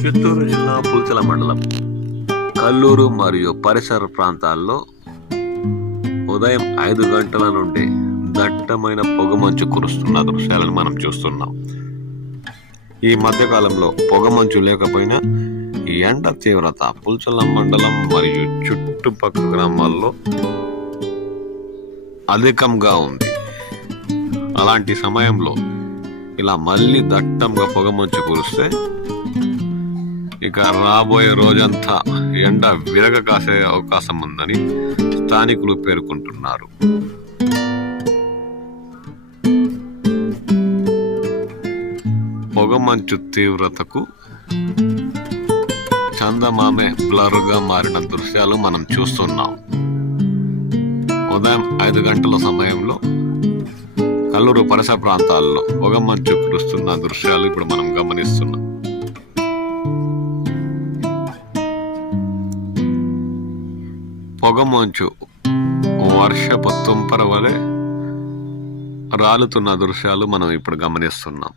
చిత్తూరు జిల్లా పుల్చల మండలం కల్లూరు మరియు పరిసర ప్రాంతాల్లో ఉదయం 5 గంటల నుండి దట్టమైన పొగమంచు కురుస్తున్న దృశ్యాలను మనం చూస్తున్నాం. ఈ మధ్యకాలంలో పొగమంచు లేకపోయినా ఎండ తీవ్రత పుల్చల మండలం మరియు చుట్టుపక్కల గ్రామాల్లో అధికంగా ఉంది. అలాంటి సమయంలో ఇలా మళ్ళీ దట్టంగా పొగమంచు కురిస్తే ఇక రాబోయే రోజంతా ఎండ విరగ కాసే అవకాశం ఉందని స్థానికులు పేర్కొంటున్నారు. పొగమంచు తీవ్రతకు చందమామే బ్లర్గా మారిన దృశ్యాలు మనం చూస్తున్నాం. ఉదయం 5 గంటల సమయంలో కల్లూరు పరిసర ప్రాంతాల్లో పొగమంచు కురుస్తున్న దృశ్యాలు ఇప్పుడు మనం గమనిస్తున్నాం. పొగమంచు వర్షపు తుంపర వలె రాలుతున్న దృశ్యాలు మనం ఇప్పుడు గమనిస్తున్నాం.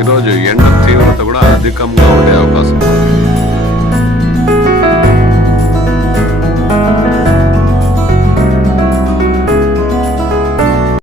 ఈరోజు ఎండ తీవ్రత కూడా అధికంగా ఉండే అవకాశం ఉంది.